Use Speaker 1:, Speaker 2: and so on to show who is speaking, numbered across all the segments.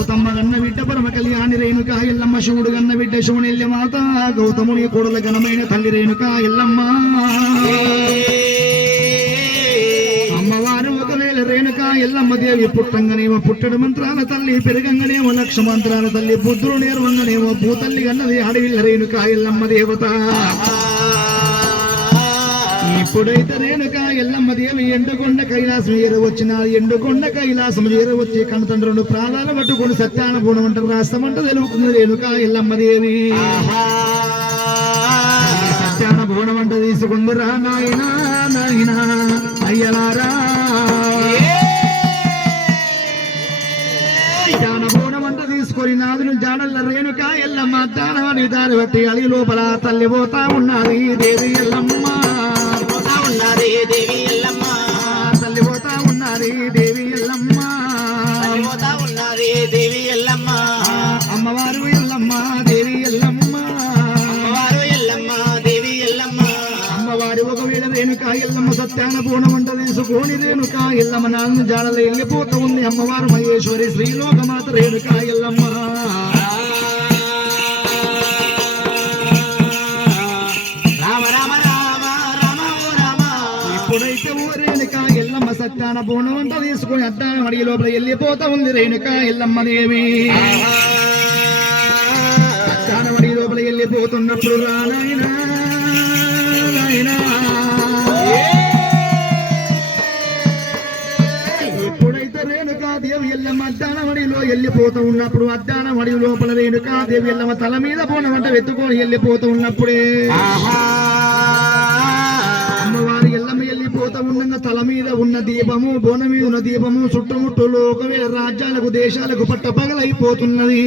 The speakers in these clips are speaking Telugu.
Speaker 1: గౌతమ్మ గన్న బిడ్డ పరమ కళ్యాణి రేణుక ఎల్లమ్మ శివుడు గన్న బిడ్డ శివుని మాత. గౌతముని కొడుల ఘనమైన తల్లి రేణుక ఎల్లమ్మ. అమ్మవారు ఒకవేళ రేణుక ఎల్లమ్మ దేవి పుట్టంగనేమో పుట్టడు మంత్రాల తల్లి పెరగంగనేమో లక్ష మంత్రాల తల్లి బుద్ధుడు నేర్వంగనేమో భూతల్లి గన్నది అడవిల్ల రేణుక ఎల్లమ్మ దేవత. ఇప్పుడైతే రేణుక ఎల్లమ్మ దేవి ఎండుకొండ కైలాసం చేరవచ్చిన ఎండుకొండ కైలాసం చేరవచ్చి కనతండ్రుడు ప్రాణాలు పట్టుకొని సత్యాన పూర్ణమంట రాస్తామంట తెలుపుతుంది రేణుక ఎల్లమ్మ దేవి. సత్యాన పూర్ణమంట తీసుకుందిరా నాయనా నాయనా అయ్యలారా. తీసుకొని జాడల్ల రేణుక ఎల్లమ్మ దానవాడి దారి బట్టి అలి లోపల తల్లి పోతా ఉన్నది దేవి ఎల్లమ్మ.
Speaker 2: ఉన్నది దేవి ఎల్లమ్మ.
Speaker 1: తల్లి పోతా ఉన్నది దేవి ఎల్లమ్మ.
Speaker 2: పోతా ఉన్నది దేవి ఎల్లమ్మ.
Speaker 1: అమ్మవారు ఎల్లమ్మ దేవి ఎల్లమ్మ.
Speaker 2: అమ్మవారు ఎల్లమ్మ దేవి ఎల్లమ్మ.
Speaker 1: అమ్మవారి ఒకవేళ రేణుక ఎల్లమ్మ సత్యాన పూర్ణమంట తీసుకొని రేణుక ఎల్లమ్మ నాన్న జాడలో వెళ్ళిపోతూ ఉంది. అమ్మవారు మహేశ్వరి శ్రీలోకమాత రేణుక ఎల్లమ్మ. ఎల్లమ్మ సత్యాన పూర్ణమంట తీసుకొని అద్దాన అడిగి లోపల వెళ్ళిపోతా ఉంది రేణుక ఎల్లమ్మ దేవి. అడిగి లోపల వెళ్ళిపోతున్నప్పుడు రానాయనా ఎప్పుడైతే రేణుకాదేవి ఎల్లమ్మ అద్దానమడిలో వెళ్ళిపోతూ ఉన్నప్పుడు అద్దానమడి లోపల రేణుకాదేవి ఎల్లమ్మ తల మీద పోనమంట వెతుకొని వెళ్ళిపోతూ ఉన్నప్పుడే. ఆహా. వెళ్ళిపోతూ ఉండగా తల మీద ఉన్న దీపము బోన మీద ఉన్న దీపము చుట్టుముట్టులు ఒకవేళ రాజ్యాలకు దేశాలకు పట్టపగలైపోతున్నది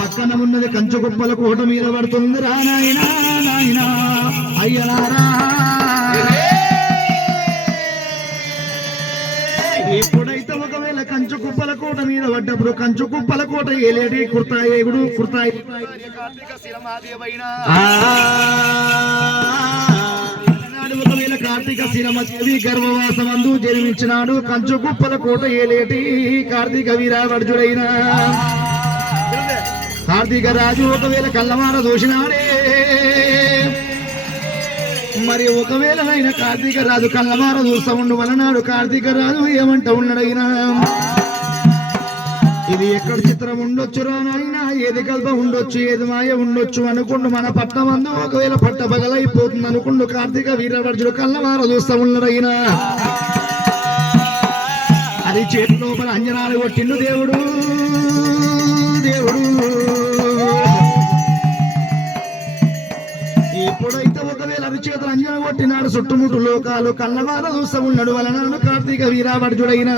Speaker 1: పక్కన ఉన్నది కంచు కుప్పల కోట మీద పడుతుంది. రా నాయనా నాయనా అయ్యలారా ఎప్పుడైతే ఒకవేళ కంచు కుప్పల కోట మీద పడ్డప్పుడు కంచు కుప్పల కోట ఏలేటి? కుర్తాయేగుడు కుర్తాయి. ఒకవేళ కార్తీక శిరమదేవి గర్భవాసమందు జన్మించినాడు కంచు కుప్పల కోట ఏలేటి కార్తీక వీరావర్జుడైన. కార్తీక రాజు ఒకవేళ కళ్ళమార దూషినాడే. మరి ఒకవేళ ఆయన కార్తీక రాజు కళ్ళమార చూస్తా ఉండు వలనాడు కార్తీక రాజు ఏమంట ఉన్నడైనా? ఇది ఎక్కడ చిత్రం ఉండొచ్చు నాయనా? ఏది కల్ప ఉండొచ్చు ఏది మాయ ఉండొచ్చు అనుకుండు మన పట్టమందు ఒకవేళ పట్ట పగలైపోతుంది అనుకుండు కార్తీక వీరవర్జుడు కళ్ళవారు చూస్తా ఉన్నాడైనా అది చేతి లోపల అంజనాలు కొట్టిండు దేవుడు దేవుడు. ఎప్పుడైతే ఒకవేళ అరిచేతులు అంజన కొట్టినాడు చుట్టుముట్టు లోకాలు కళ్ళవార చూస్తూ ఉన్నాడు వలన కార్తీక వీరావర్జుడైన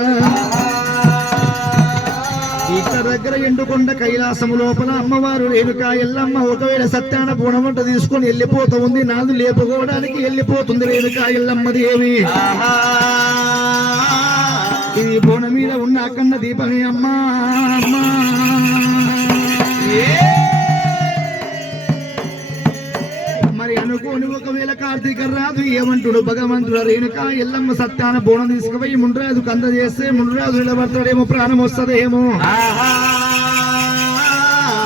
Speaker 1: ఇక్కడ దగ్గర ఎండుకొండ కైలాసము లోపల అమ్మవారు రేణుక ఎల్లమ్మ ఒకవేళ సత్యాన పూనమంట తీసుకొని వెళ్ళిపోతూ ఉంది. నాదు లేపుకోవడానికి వెళ్ళిపోతుంది రేణుక ఎల్లమ్మ దేవి. ఇది బోన మీద ఉన్న అక్కన్న దీపమే అమ్మా అమ్మా. మరి అనుకోని ఒకవేళ కార్తీక రాదు ఏమంటుడు? భగవంతుడు రేణుక ఎల్లమ్మ సత్యాన బోనం తీసుకుపోయి ముండ్రాజుకు అందజేస్తే ముండ్రాజు నిలబడతాడేమో ప్రాణం వస్తదేమో.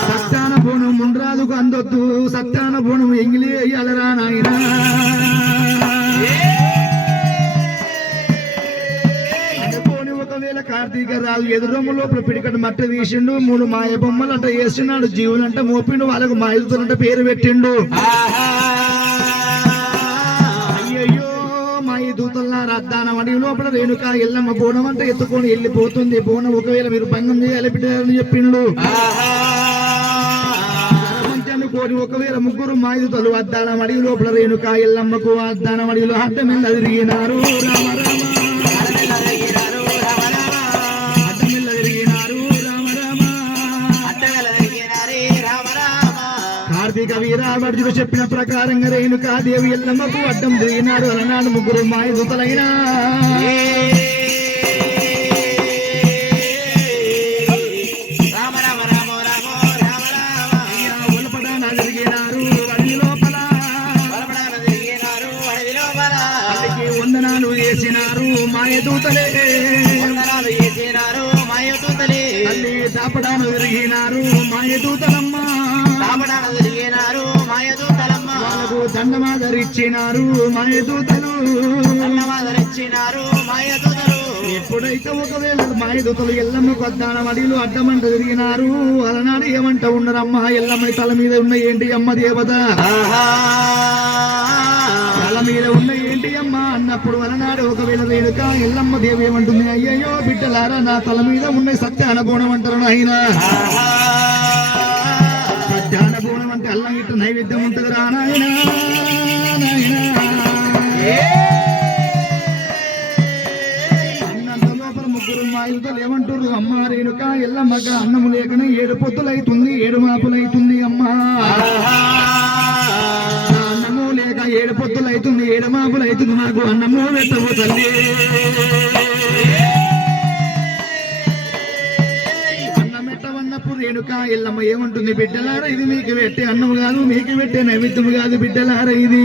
Speaker 1: సత్యాన బోనం ముండ్రాజుకు అందొద్దు. సత్యాన బోనం ఎంగిలి అయ్యాలరా నాయనా? కార్తీక రాజు ఎదురొమ్మ లోపల పిడికట మట్ట తీసిండు మూడు మాయ బొమ్మలంట వేస్తున్నాడు జీవులంట మోపిండు వాళ్ళకు మాయుతులంట పేరు పెట్టిండు. దూతల్లారా అద్దానం అడిగి లోపల రేణుక ఎల్లమ్మ బోనం అంతా ఎత్తుకొని వెళ్ళిపోతుంది. బోనం ఒకవేళ మీరు భంగం చేయాలి బిడ్డని చెప్పిండు కోరి ఒకవేళ ముగ్గురు మాయుతులు అద్దానం అడిగి లోపల రేణుక ఎల్లమ్మకు అద్దానం అడిగిలో అడ్డమిల్ల తిరిగినారు రామ రామ. కార్తీక చెప్పిన ప్రకారంగా రేణుకాదేవి ఎల్లమ్మకు అడ్డం దిగినారు అలనాడు ముగ్గురు మాయదుతలైనా
Speaker 2: రామ
Speaker 1: దండమాదరిచ్చినారు మాయదూతలు.
Speaker 2: అన్నమాదరించినారు మాయదూతలు.
Speaker 1: ఎప్పుడైతే ఒకవేళ మాయదూతలు ఎల్లమ్మ కొద్దాన మడిలు అడ్డమంట తిరిగినారు అలనాడు ఏమంట ఉన్నారమ్మ? ఎల్లమ్మ తల మీద ఉన్న ఏంటి అమ్మ దేవత? తల మీద ఉన్న ఏంటి అమ్మ? అన్నప్పుడు అలనాడు ఒకవేళ రేణుక ఎల్లమ్మ దేవి ఏమంటుంది? అయ్యయ్యో బిడ్డలారా నా తల మీద ఉన్న సత్యాన బోనం అంటారు ఆయన సత్యాన అంటే అల్లం ఇట్ట నైవేద్యం ఉంటుంది రా నాయనా నాయనా. తల్లిదండ్రులు ఏమంటారు అమ్మ రేణుక ఎల్లమ్మక అన్నము లేకనే ఏడు పొద్దులైతుంది ఏడు మాపులైతుంది అమ్మా. అన్నము లేక ఏడు పొద్దులైతుంది ఏడు మాపులైతుంది మాకు అన్నము పెట్టవు తల్లి. అన్నం రేణుక ఎల్లమ్మ ఏమంటుంది బిడ్డలారా ఇది? మీకు పెట్టే అన్నం కాదు మీకు పెట్టే నైవేద్యం కాదు బిడ్డలారా ఇది?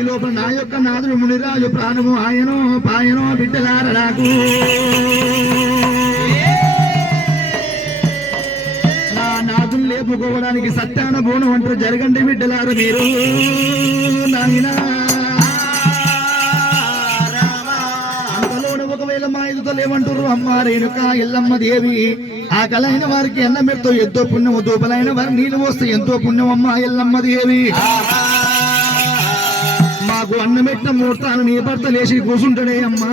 Speaker 1: ఈ లోపల నా యొక్క నాదుడు మునిరాజు ప్రాణము ఆయనో పాయనో బిడ్డలార నాకు నా నాదులు లేపుకోవడానికి సత్యాన బోనం అంటారు జరగండి బిడ్డలారు మీరు. నాయనా. ఒకవేళ మా ఎదుతో లేవంటారు అమ్మ రేణుక ఎల్లమ్మ దేవి. ఆ కలైన వారికి అన్నం పెడతావు ఎంతో పుణ్యము దూపలైన వారి నీళ్ళు వస్తే ఎంతో పుణ్యం అమ్మ ఎల్లమ్మ దేవి. మాకు అన్నం పెట్టిన ముహూర్తాలు నీ భర్త లేచి కూర్చుంటాడే అమ్మా.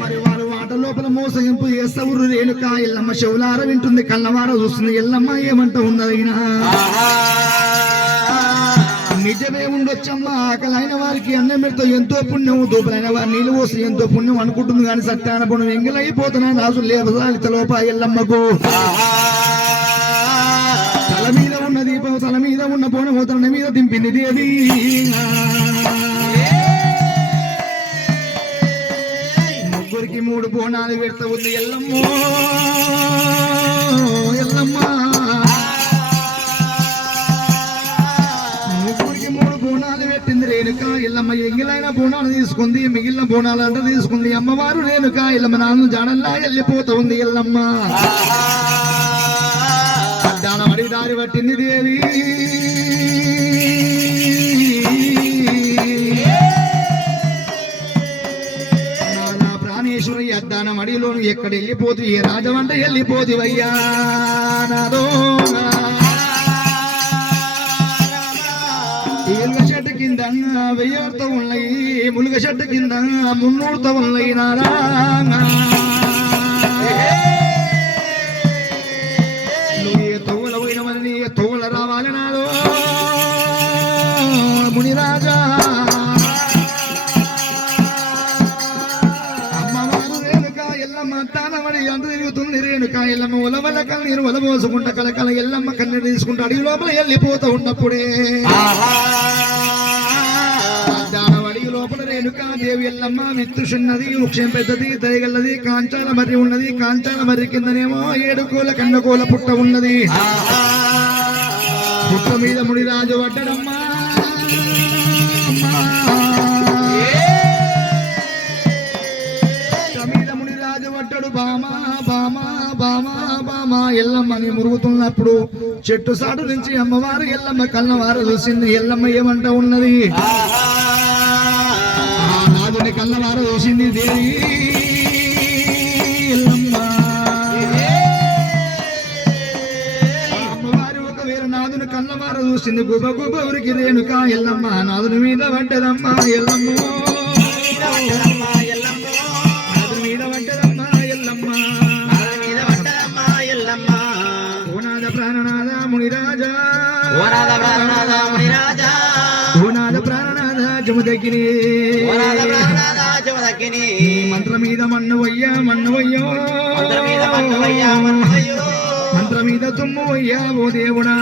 Speaker 1: మరి వారు వాట లోపల మోసగింపు చేస్తవురు రేణుక ఎల్లమ్మ శివులార వింటుంది కళ్ళవార చూస్తుంది ఎల్లమ్మ ఏమంట ఉన్నదైనా? నిజమే ఉండొచ్చమ్మా ఆకలైన వారికి అన్నం పెడితే ఎంతో పుణ్యం దూపలైన వారి నీళ్ళు పోసి ఎంతో పుణ్యం అనుకుంటుంది కానీ సత్యాన పుణ్యం ఎంగిలైపోతున్నా రాజు లేవసాలిత లోప ఎల్లమ్మకు. ఉన్న మీద ఉన్న పోనము మీద దింపింది అది ముగ్గురికి మూడు బోనాలు పెడతా ఉంది ఎల్లమ్మ. ఎల్లమ్మ. ముగ్గురికి మూడు బోనాలు పెట్టింది రేణుక. ఎల్లమ్మ ఎంగిలైన బోనాలు తీసుకుంది మిగిలిన బోనాలు అంట తీసుకుంది. అమ్మవారు రేణుక ఎల్లమ్మ నాన్న జాడల్లా వెళ్ళిపోతా ఉంది ఎల్లమ్మ. దారి పట్టింది దేవి. నా ప్రాణేశ్వరి అద్దాన మడిలోను ఎక్కడ వెళ్ళిపోతు ఏ రాజవంట వెళ్ళిపోతు అయ్యా. నాదో ఏళ్ళ చెట్టు కింద వెయ్యర్త ఉన్నాయి ములుగ చెట్టు కింద మున్నూర్త ఉన్నాయి నారా ఎల్లమ్మ ఉలవల కన్నీరు ఉలబోసుకుంటా కలకల ఎల్లమ్మ కన్నీరు తీసుకుంటా అడిగి లోపల వెళ్ళిపోతూ ఉన్నప్పుడే దానవడి లోపల రేణుకా దేవి ఎల్లమ్మ విత్తు చిన్నది వృక్షం పెద్దది దయగల్లది కాంచాల మర్రి ఉన్నది కాంచాల మర్రి కిందనేమో ఏడుకోల కన్నకోల పుట్ట ఉన్నది. పుట్ట మీద ముడిరాజు పడ్డడమ్మా. పుట్ట ఎల్లమ్మని మురుగుతున్నప్పుడు చెట్టు సాటు నుంచి అమ్మవారు ఎల్లమ్మ కళ్ళవారు చూసింది. ఎల్లమ్మ ఏమంట ఉన్నది? నాదుని కళ్ళవార చూసింది దేవి. ఎల్లమ్మ. అమ్మవారు ఒకవేళ నాదుని కళ్ళవార చూసింది గుబ గుబ ఉరికి రేణుక. ఎల్లమ్మ నాదుని మీద పడ్డదమ్మ ఎల్లమ్మ. జమదగిరి నీ మంత్ర మీద మన్ను వయ్యా మన్ను వయ్యో మంత్ర మీద తుమ్ము వయ్యా ఓ దేవుడా.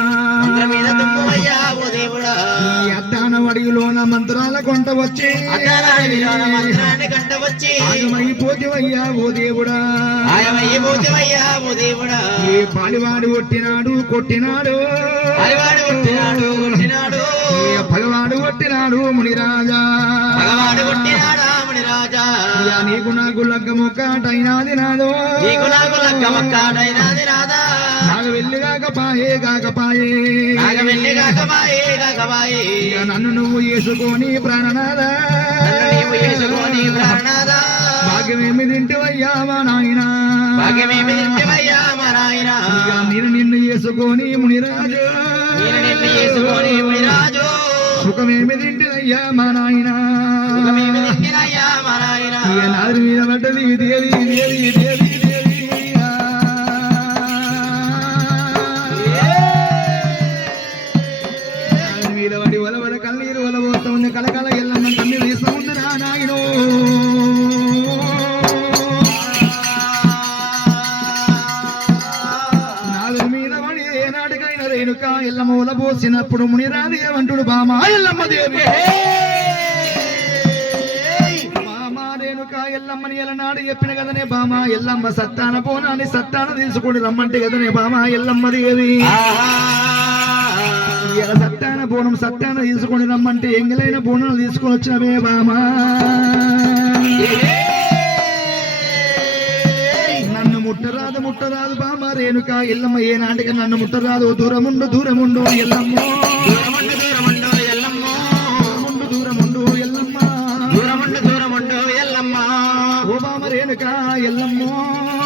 Speaker 1: అద్దాన వడిలోన మంత్రాల కొంట వచ్చి. ఆగమైపోతివయ్యా ఓ దేవుడా. ఏ పాలివాడు కొట్టినాడు. కొట్టినాడు.
Speaker 2: అలివాడు కొట్టినాడు కొట్టినాడు
Speaker 1: కొట్టినాడు మునిరా నాకు లగ్గ మొక్కటైనాది నాదో.
Speaker 2: నీకు నాకు లక్క మొక్కడైనది రాదా
Speaker 1: నాకు వెళ్ళి కాకపాయే కాకపాయే
Speaker 2: నాగ వెళ్ళి కాకమాయే
Speaker 1: ఇక నన్ను నువ్వు వేసుకొని ప్రాణనాదా.
Speaker 2: నన్ను నీవు చేసుకొని ప్రాణనాదా.
Speaker 1: భాగ్యమేమి తింటివయ్యా మా నాయన.
Speaker 2: భాగ్యమేమి తింటివయ్యా మా నాయన.
Speaker 1: నేను నిన్ను చేసుకొని మునిరాజు.
Speaker 2: నేను నిన్ను చేసుకొని మునిరాజు.
Speaker 1: సుఖమేమి తింటివయ్యా మా నాయన. నాది మీద పడ్డది దేవి దేవి దేవి ఎల్లమ్మ ఉలబోసినప్పుడు తీస్తా ఉంది మునిరాది ఏమంటుడు బామా? ఎల్లమ్మ దేవి రమ్మని ఎలనాడు చెప్పిన కదనే బామా ఎల్లమ్మ సత్తాన పోనాని సత్తాన తీసుకొని రమ్మంటే కదనే బామ ఎల్లమ్మ దేవి. ఇలా సత్తాన బోనం సత్తాన తీసుకొని రమ్మంటే ఎంగిలైన బోనాలు తీసుకొని వచ్చినవే బామా. నన్ను ముట్టరాదు ముట్టరాదు బామా రేణుక ఎల్లమ్మ ఏ నాటికి నన్ను ముట్టరాదు. దూరముండు దూరముండు ఎల్లమ్మో.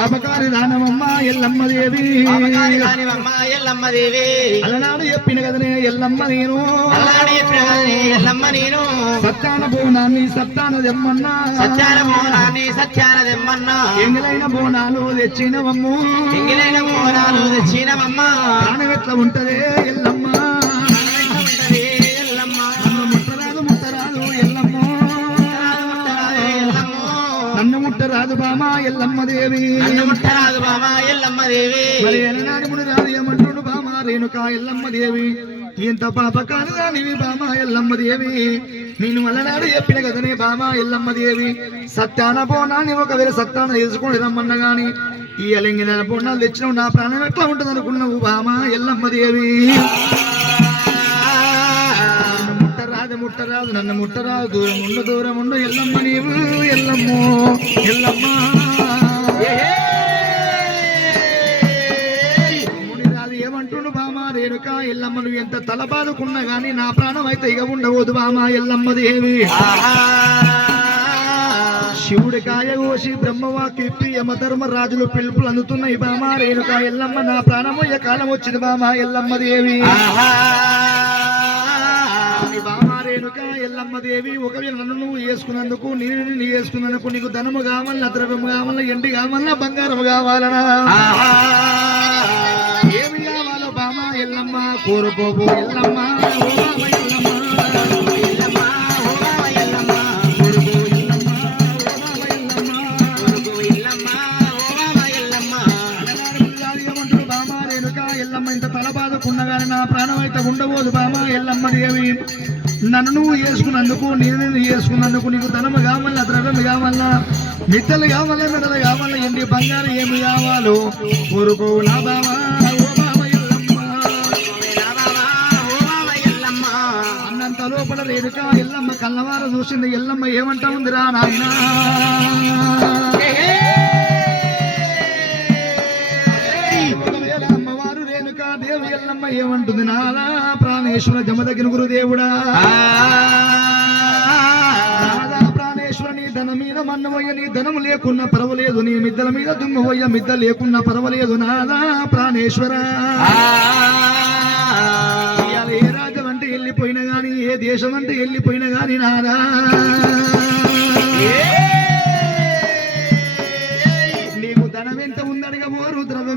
Speaker 1: పాపకారి దానమమ్మ ఎల్లమ్మ దేవి.
Speaker 2: ఎల్లమ్మ
Speaker 1: అలనాడు చెప్పిన కదనే ఎల్లమ్మ నేను.
Speaker 2: చెప్పిన కదనే ఎల్లమ్మ నేను.
Speaker 1: సత్తాన బోనాన్ని సత్తాన దెమ్మన్నా
Speaker 2: సత్యాన మోనాన్ని సత్యాన దెమ్మన్నా
Speaker 1: ఎంగిలైన బోనాలు తెచ్చినవమ్ము.
Speaker 2: ఎంగిలైన మోనాలు తెచ్చినవమ్మ.
Speaker 1: ప్రాణం ఎట్లా ఉంటదే ఎల్లమ్మ. ముట్టరాదు బామ ఎల్లమ్మ దేవి.
Speaker 2: ముట్టరాదు బామ ఎల్లమ్మ దేవి.
Speaker 1: మరి ఎలనాడు రాదు ఏమంటుడు బామ రేణుక ఎల్లమ్మ దేవి. ఇంత పాప కానివి బామ ఎల్లమ్మ దేవి. నేను అలనాడు చెప్పిన కదనే బామ ఎల్లమ్మ దేవి. సత్యాన బోనాన్ని ఒకవేళ సత్యాన తీసుకొని రమ్మన్న గాని ఈ అలింగిన బోనాలు తెచ్చినావు నా ప్రాణం ఎట్లా ఉంటుంది అనుకున్నావు బామ ఎల్లమ్మ దేవి. ముట్టరాదు నన్ను ముట్టరాదు. దూరం ఉండు దూరం ఉండు ఎల్లమ్మ నీవు ఎల్లమ్మో ఎల్లమ్మ. ఏమంటుండు బామా? రేణుక ఎల్లమ్మ నువ్వు ఎంత తల బాదుకున్నా గానీ నా ప్రాణం అయితే ఇక ఉండవద్దు బామా ఎల్లమ్మ దేవి. శివుడి ఇప్పి యమధర్మ రాజులు పిలుపులు అందుతున్నాయి బామా. రేణుక ఎల్లమ్మ నా ప్రాణమయ్య కాలం వచ్చింది బామా ఎల్లమ్మ దేవి. రేణుక దేవి ఒకవేళ నన్ను నువ్వు వేసుకున్నందుకు నేను నిన్ను వేసుకున్నందుకు నీకు ధనము కావాలన్నా ద్రవ్యము కావాలన్నా ఎండి కావాలన్నా బంగారం కావాలనా? ఏమి కావాలో బామా ఎల్లమ్మ కోరుకోబో ఎల్లమ్మ ఎల్లమ్మ ఇంత తల బాధకున్నగాని నా ప్రాణం అయితే ఉండబోదు బామా ఎల్లమ్మ దేవి. నన్ను నువ్వు చేసుకున్నందుకు నేను వేసుకున్నందుకు చేసుకున్నందుకు నీకు ధనము కావాలా ద్రవ్యము కావాలా మిత్తలు కావాలా మెడలు కావాలా ఎండి బంగారం ఏమి కావాలో కోరుకోవు నా బావా అన్నంత లోపల రేణుక ఎల్లమ్మ కళ్ళవార చూసింది ఎల్లమ్మ ఏమంటా ఉందిరా నాయన? అమ్మవారు రేణుక దేవి ఎల్లమ్మ ఏమంటుంది నాలా? ప్రాణేశ్వర జమదగిన గురుదేవుడా. నాదా ప్రాణేశ్వర నీ ధనం మీద మన్నమయ్య నీ ధనం లేకున్నా పర్వాలేదు. నీ మిద్దల మీద దుమ్మవయ్య మిద్ద లేకున్నా పర్వాలేదు. నాదా ప్రాణేశ్వర. ఏ రాజ్యం అంటే వెళ్ళిపోయినా గాని ఏ దేశం అంటే వెళ్ళిపోయినా గాని నాదా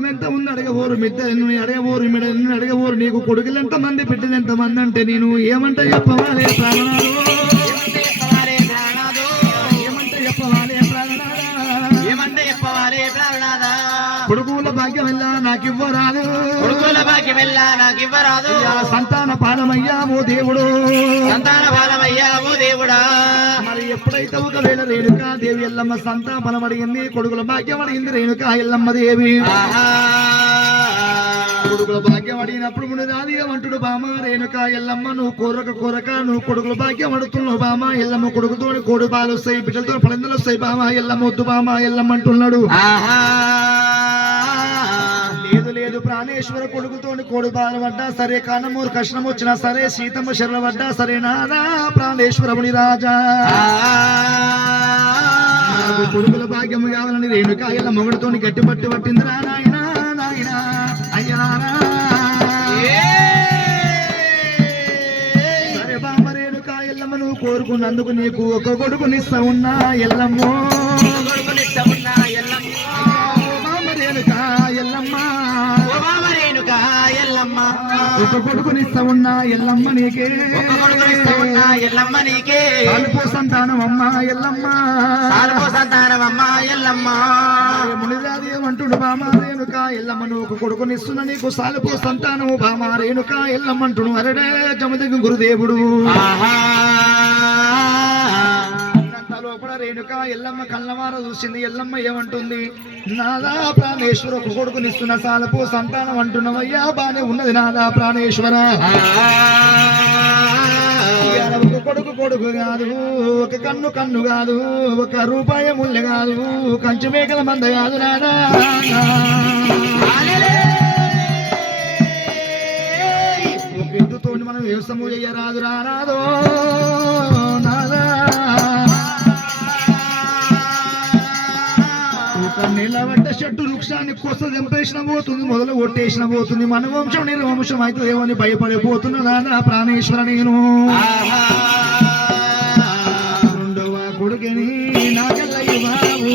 Speaker 1: ఎంత ఉంది అడగబోరు మిద్దెలను అడగబోరు మిడలను అడగబోరు నీకు కొడుకులు ఎంత మంది బిడ్డలు ఎంత మంది అంటే నేను ఏమంటే చెప్పవాలే ప్రాణాలు? ఏమంటే చెప్పవాలే కొడుకుల భాగ్యం వెళ్ళా నాకు ఇవ్వరాదు
Speaker 2: కొడుకుల భాగ్యం వెళ్ళా నాకు ఇవ్వరాదు
Speaker 1: సంతాన పాలమయ్యామో దేవుడు.
Speaker 2: సంతాన ఫలమయ్యా ఓ దేవుడా.
Speaker 1: మరి ఎప్పుడైతే ఒకవేళ రేణుకా దేవి ఎల్లమ్మ సంతాన బలం అడిగింది కొడుకుల భాగ్యం అడిగింది రేణుకా ఎల్లమ్మ దేవి. కొడుకుల భాగ్యం అడిగినప్పుడు ముని రాది అంటుడు బామ రేణుక ఎల్లమ్మ నువ్వు కోరక కోరక నువ్వు కొడుకుల భాగ్యం అడుగుతున్నావు బామ ఎల్లమ్మ కొడుకుతో కోడి పాలు వస్తాయి బిడ్డలతో పడిందలు వస్తాయి బామ ఎల్లమ్మ వద్దు బామ ఎల్లమ్మ అంటున్నాడు.
Speaker 2: ఆహా.
Speaker 1: కొడుకుతో కోడి పాలు పడ్డా సరే కానమూరు కష్ణం వచ్చినా సరే సీతమ్మ శరణ పడ్డా సరే నాదా ప్రాణేశ్వరముని రాజా. కొడుకుల భాగ్యము కావాలని రేణుక ఎల్ల మొగడుతో గట్టిపట్టి పట్టిందిరా నాయనా నాయనా ఎల్లమ్మ నువ్వు కోరుకున్నందుకు నీకు ఒక కొడుకునిస్తా ఉన్నా ఎల్లమ్మో.
Speaker 2: కొడుకునిష్టమున్నా ఎల్లమ్మ.
Speaker 1: ఓ బామ్మ రేణుక ఎల్లమ్మ
Speaker 2: రేణుకా ఎల్లమ్మ
Speaker 1: ఒక కొడుకునిస్తా ఉన్నా ఎల్లమ్మ నీకే.
Speaker 2: కొడుకునిష్టమున్నా ఎల్లమ్మ నీకే.
Speaker 1: అల్ప సంతానం అమ్మ ఎల్లమ్మ.
Speaker 2: సాలపో సంతానమమ్మ ఎల్లమ్మ.
Speaker 1: మునిరాది ఏమంటుడు బామ రేణుక ఎల్లమ్మ నువ్వు ఒక కొడుకునిస్తున్న నీకు సాలుపో సంతానము బామ రేణుక ఎల్లమ్మంటుడు అరడే జమదగి గురుదేవుడు.
Speaker 2: ఆహా.
Speaker 1: రేణుక ఎల్లమ్మ కళ్ళవార చూసింది. ఎల్లమ్మ ఏమంటుంది? నాదా ప్రాణేశ్వర ఒక కొడుకునిస్తున్న సాలపు సంతానం అంటున్నావయ్యా. బానే ఉన్నది నాదా ప్రాణేశ్వర. ఒక కొడుకు కొడుకు కాదు ఒక కన్ను కన్ను కాదు ఒక రూపాయి ముళ్ళ కాదు కంచు మేకల మంద కాదు నాదా. ఒక ఎద్దుతో మనం వ్యవసాయం చేయరాదు రారాదో నాదా. నిలబడ్డ చెట్టు వృక్షాన్ని కొస దింపేసిన పోతుంది మొదలు కొట్టేసిన పోతుంది. మన వంశం నిర్వంశం అయితే ఏమని భయపడిపోతున్నా నాదా ప్రాణేశ్వర నేను. రెండవ కొడుకుని నాగల్లయ్య బాబు.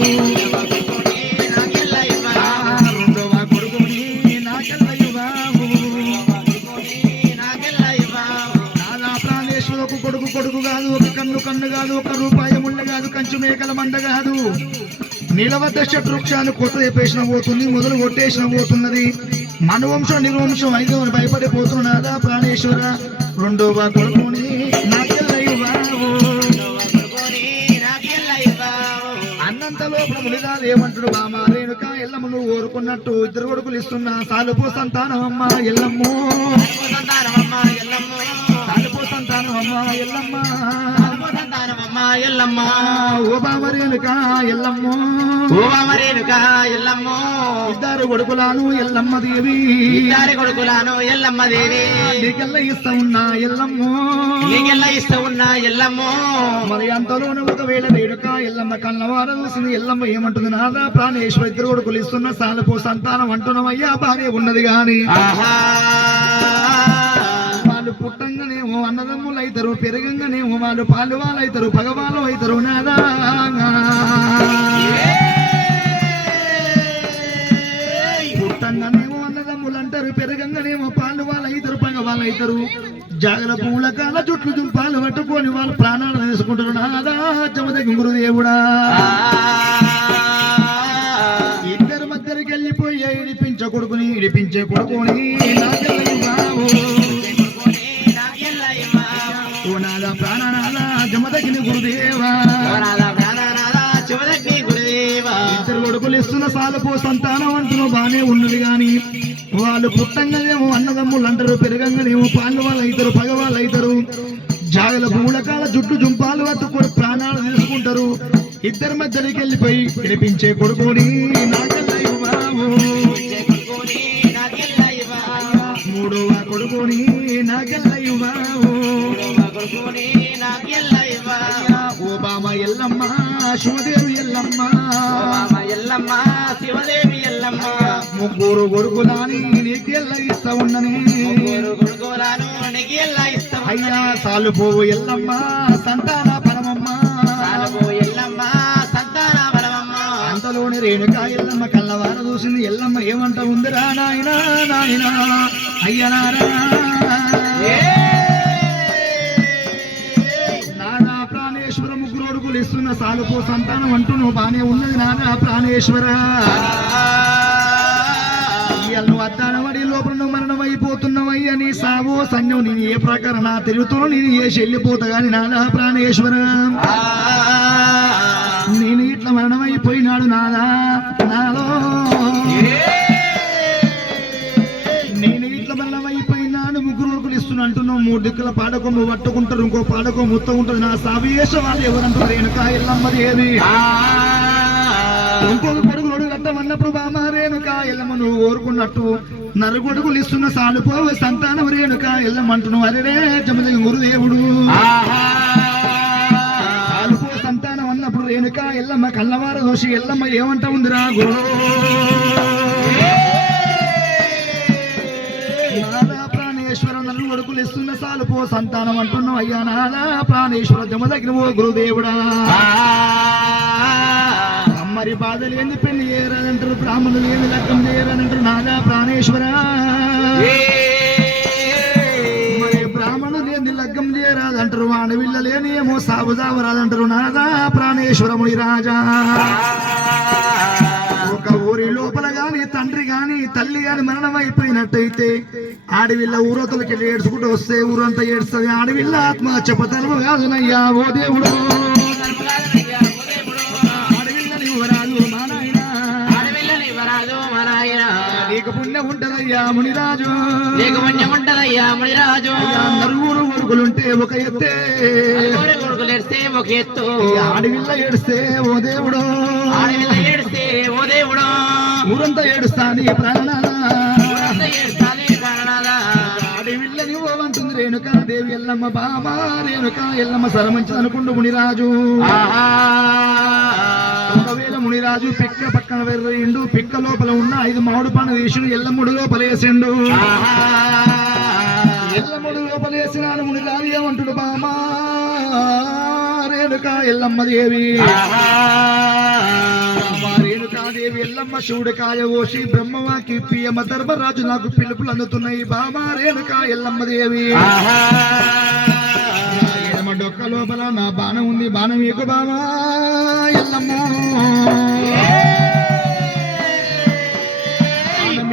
Speaker 1: కొడుకు కొడుకు కాదు ఒక కన్ను కన్ను కాదు ఒక రూపాయి ముళ్ళ కాదు కంచు మేకల మంద కాదు. నిలవద్ద వృక్షాన్ని కొత్త చెప్పేసిన పోతుంది మొదలు కొట్టేసిన పోతున్నది. మనవంశం నిర్వంశం ఐదో అని ప్రాణేశ్వర. రెండవ కొడుకుని నాగల్లయ్య బాబు అన్నంత లోపల మునిదాలు ఏమంటాడు బామ. రేణుక ఎల్లమ్మ నువ్వు కోరుకున్నట్టు ఇద్దరు కొడుకులు ఇస్తున్నా సాలుపో సంతానం అమ్మ ఎల్లమ్మో. సంతానం అమ్మ ఎల్లమ్మ.
Speaker 2: ఎల్లమ్మ.
Speaker 1: ఓ బామ రేణుక ఎల్లమ్మో.
Speaker 2: ఓ రేణుక ఎల్లమ్మ.
Speaker 1: ఇద్దరు కొడుకులాను ఎల్లమ్మ దేవి.
Speaker 2: ఇద్దరి కొడుకులాను ఎల్లమ్మ దేవి.
Speaker 1: నీకెల్ల ఇస్తా ఉన్నా ఎల్లమ్మో.
Speaker 2: నీకెల్ల ఇస్తా ఉన్నా ఎల్లమ్మో.
Speaker 1: మరి అంతలోనే ఒకవేళ రేణుక ఎల్లమ్మ కళ్ళవార చూసింది ఎల్లమ్మ ఏమంటుంది? నాదా ప్రాణేశ్వర ఇద్దరు కొడుకులు ఇస్తున్న సాలుపో సంతానం అంటున్నామయ్యా భార్య ఉన్నది గాని.
Speaker 2: ఆహా.
Speaker 1: పుట్టంగానేమో అన్నదమ్ములు అవుతారు పెరగంగానేమో వాళ్ళు పాలు వాళ్ళు అవుతారు పగవాళ్ళు అవుతారు నాదా. పుట్టంగానేమో అన్నదమ్ములు అంటారు పెరగంగానేమో పాలు వాళ్ళు అవుతారు పగవాళ్ళు అవుతారు జాగల పూల కాల చుట్లు చుంపాలు పట్టుకొని వాళ్ళు ప్రాణాలు తీసుకుంటారు నాదా చమదగి గురుదేవుడా. ఇద్దరు మధ్యరికి వెళ్ళిపోయి ఇడిపించే కొడుకుని ఇడిపించే కొడుకుని బాబు ఇస్తున్న సాలపో సంతానం అంటున్నావు బానే ఉన్నది కానీ వాళ్ళు పుట్టంగానేమో అన్నదమ్ములు అంటారు పెరగంగానేమో పాండు వాళ్ళు అవుతారు పగ వాళ్ళు అవుతారు. జాగల పూలకాల జుట్టు జుంపాలు పట్టుకొని ప్రాణాలు తీసుకుంటారు. ఇద్దరి మధ్యలోకి వెళ్ళిపోయి వినిపించే కొడుకుని నాగల్లయ్య బాబు మూడవ కొడుకుని నాగల్లయ్య బాబు ఓ బామ ఎల్లమ్మ శివదేవి ఎల్లమ్మ.
Speaker 2: ఎల్లమ్మ శివదేవి ఎల్లమ్మ.
Speaker 1: ముగ్గురు ఇస్తా ఉన్నని.
Speaker 2: కొడుకోరాను నీకు ఎల్లా ఇష్టం
Speaker 1: అయ్యా సాలు పోవు ఎల్లమ్మ సంతాన పరమమ్మ.
Speaker 2: ఎల్లమ్మ సంతాన బలమమ్మ
Speaker 1: అంతలోని రేణుక ఎల్లమ్మ కళ్ళవార చూసింది ఎల్లమ్మ ఏమంట ఉందిరా నాయనా నాయనా? అయ్యనారా ముగ్గురు అడుగులు సంతానం అంటూ నువ్వు బానే ఉన్నది నానా ప్రాణేశ్వర. ఇవాళ నువ్వు అద్దానమడి లోపల నువ్వు మరణం అయిపోతున్నావయ్యా నీ సావో సన్యం నేను ఏ ప్రకారం నా తెలుగుతో నేను ఏ చెల్లిపోతా గాని నానా ప్రాణేశ్వర. నేను ఇట్లా మరణం అయిపోయినాడు మూడు దిక్కుల పాడకొమ్ము పట్టుకుంటారు ఇంకో పాడకొమ్ము ముత్త ఉంటుంది. నా సావేశ వాళ్ళు ఎవరంటారు? రేణుక ఎల్లమ్మ దేవి ఇంకొక కొడుకు నొడుగు కట్టమన్నప్పుడు బామ రేణుక ఎల్లమ్మ నువ్వు కోరుకున్నట్టు నరుగుడుగులు ఇస్తున్న సాలుపో సంతానం రేణుక ఎల్లమ్మంటున్నావు అరే జమద గురుదేవుడు సాలుపో సంతానం అన్నప్పుడు రేణుక ఎల్లమ్మ కళ్ళవార దోషి ఎల్లమ్మ ఏమంట ఉందిరా గురు? నన్ను కొడుకులు ఇస్తున్న సాలుపో సంతానం అంటున్నావు అయ్యా నాదా ప్రాణేశ్వర జమ దగ్గర ఓ గురుదేవుడా. మరి బాధలు ఏంది పెళ్ళి చేయరాదంటారు బ్రాహ్మణులు ఏమి లెక్కం చేయరాదంటారు నాదా ప్రాణేశ్వర. మరి బ్రాహ్మణులు ఏంది లగ్గం చేయరాదంటారు వాడవిల్ల లేని ఏమో సాగు రాదంటారు నాదా ప్రాణేశ్వరముని రాజా. తండ్రి గాని తల్లి గాని మరణం అయిపోయినట్టయితే ఆడవిల్ల ఊరోతలకి ఏడ్చుకుంటూ వస్తే ఊరంతా ఏడుస్తుంది. ఆడవిల్ల ఆత్మహత్య పతనము కాదునయ్యా ఓ దేవుడు. ఆడవిల్ల నీవరాజు మా నాయనా. నీకు పుణ్యం ఉంటదయ్యా మునిరాజు. నలుగురు కొడుకులుంటే ఒక ఎత్తే.
Speaker 2: కొడుకులేస్తే ఒక ఎత్తు.
Speaker 1: ఆడవిల్ల ఏడిస్తే ఓ దేవుడు.
Speaker 2: ఆడవిల్ల ఏడిస్తే ఓ దేవుడు.
Speaker 1: ఊరంతా ఏడుస్తా నీ ప్రాణాలా
Speaker 2: ఊరంతా ఏడుస్తాది ప్రాణనాథా.
Speaker 1: ఆడవిల్ల నువ్వంటుంది రేణుకా దేవి ఎల్లమ్మ బామ రేణుకా ఎల్లమ్మ సరమంచి అనుకుంటూ మునిరాజు. ఒకవేళ మునిరాజు పిక్క పక్కన వెర్రిండు పిక్క లోపల ఉన్న ఐదు మామిడి పండు తీసిన ఎల్లమ్ముడు లోపలేసిండు
Speaker 2: ఆహా.
Speaker 1: ఎల్లమ్ముడు లోపలేసినాను మునిరాజు ఏమంటుడు బామా రేణుకా ఎల్లమ్మ దేవి దేవి ఎల్లమ్మ శివుడు కాయ ఓసి బ్రహ్మవాకి పియమ ధర్మరాజు నాకు పిలుపులు అందుతున్నాయి. బామా రేణుకా ఎల్లమ్మ దేవి. డొక్క లోపల నా బాణం ఉంది. బాణం ఎక్కు బామా ఎల్లమ్మ.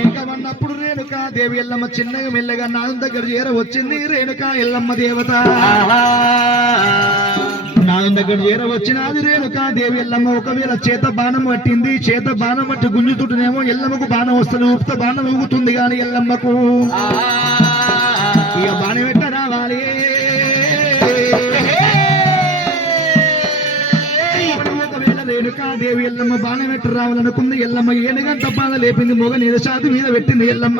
Speaker 1: ఎక్కమన్నప్పుడు రేణుకా దేవి ఎల్లమ్మ చిన్నగా మెల్లగా నా దగ్గర చేర వచ్చింది. రేణుకా ఎల్లమ్మ దేవత.
Speaker 2: ఆహా.
Speaker 1: దగ్గర చేర రేణుకా దేవి ఎల్లమ్మ ఒకవేళ చేత బాణం పట్టింది చేత బాణం పట్టి గుంజుతుంటేనేమో ఎల్లమ్మకు బాణం వస్తుంది ఉప్త బాణం ఊగుతుంది కానీ ఎల్లమ్మకు ఇక బాణం పెట్ట రావాలి దేవి ఎల్లమ్మ బాణం పెట్ట రావాలనుకుంది ఎల్లమ్మ ఏనుగంట బాణ లేపింది మొగ నిరశాతి మీద పెట్టింది ఎల్లమ్మ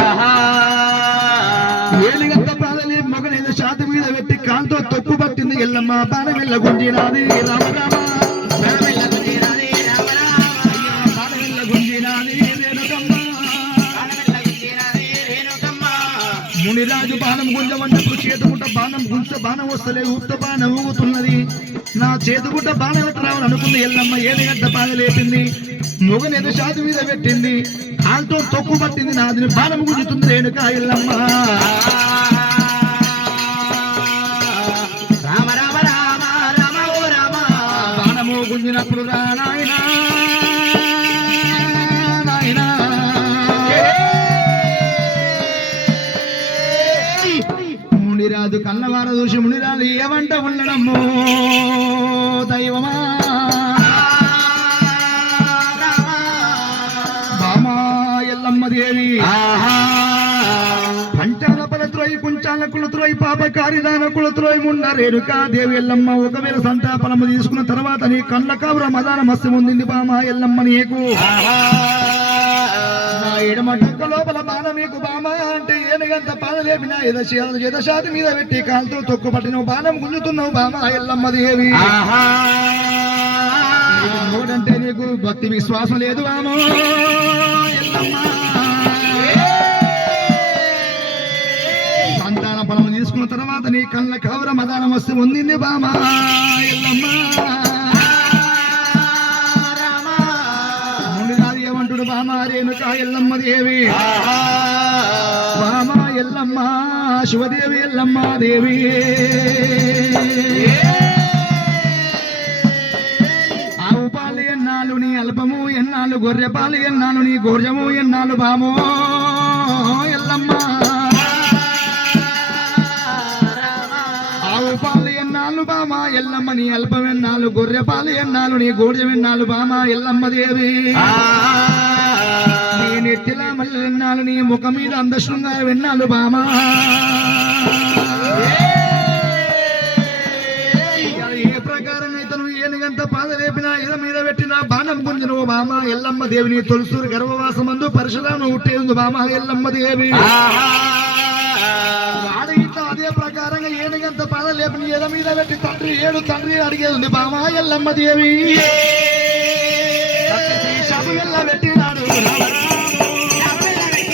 Speaker 2: ఆహా.
Speaker 1: ఏనుగంట బాణ లేపి మొగ నిరశాతి మీద పెట్టి పట్టింది ఎల్లమ్మ. బాణం వెళ్ళ గుంజినాది. రామ రామ. మునిరాజు బాణం గుంజమన్నప్పుడు చేతుగుట్ట బాణం గుంజ బాణం వస్తలే. ఉత్త బాణం ఊగుతున్నది. నా చేతుగుట్ట బాణం ఎట్ట రావాలనుకుంది ఎల్లమ్మ. ఏడుగడ్డ బాధ లేపింది? మొగని ఎదు షాదు మీద పెట్టింది. కాల్తో తొక్కు పట్టింది నాదిని. బాణం గుంజుతుంది రేణుక ఎల్లమ్మ. గుంజినప్పుడు రా నాయనా. మునిరాజు కన్నవార చూసి మునిరాజు ఏమంట ఉండడము దైవమా? బామా ఎల్లమ్మ దేవి. పంచాల కులత్రోయి పాప కారిదాన కులత్రోయి ముండ రేణుకా దేవి ఎల్లమ్మ ఒకవేళ సంతాపలము తీసుకున్న తర్వాత నీ కళ్ళ కబుర మదాన మస్తు ముందింది బామా ఎల్లమ్మ నీకు. నా ఎడమ డొక్క లోపల బాణ మీకు బామ అంటే ఏనుగంత పాద లేపిన ఎదశాతి మీద పెట్టి కాలుతో తొక్కు పట్టిన బాణం గుంజుతున్నావు బామ ఎల్లమ్మ దేవి. మూడంటే నీకు భక్తి విశ్వాసం లేదు బామో ఎల్లమ్మ. తర్వాత నీ కళ్ళ కవర మదానం వస్తే ఉందింది బామా. ఏమంటుడు బామా? రేణుక ఎల్లమ్మ దేవి. బామా ఎల్లమ్మ. శివదేవి ఎల్లమ్మ దేవి. ఆవు పాలు ఎన్నాళ్ళు నీ అల్పము? ఎన్నాళ్ళు గొర్రె పాలు? ఎన్నాళ్ళు నీ గోర్జము? ఎన్నాళ్ళు బామో? ఎల్లమ్మ. బామా ఎల్లమ్మ నీ అల్పం ఎన్నాళ్ళు? గొర్రె పాలు ఎన్నాళ్ళు? నీ గోర్జం ఎన్నాళ్ళు? బామా ఎల్లమ్మ దేవి. నీ నెత్తిలా మల్లె ఎన్నాళ్ళు? నీ ముఖం మీద అంద శృంగారం ఎన్నాళ్ళు బామా. ఏ. ప్రకారం అయితే నువ్వు ఏనుగంత పాద లేపిన ఇద మీద పెట్టిన బాణం గుంజిన? మామ ఎల్లమ్మ దేవిని తొలుసూరు గర్భవాసమందు పరశురాము ఉట్టేందు మామ ఎల్లమ్మ దేవి. ప్రకారంగా ఏనుగంత పాద లేపిన ఎద మీద పెట్టి తండ్రి ఏడు తండ్రి అడిగేది ఉంది. బామ ఎల్లమ్మ దేవి. ఎల్ల పెట్టినాడు.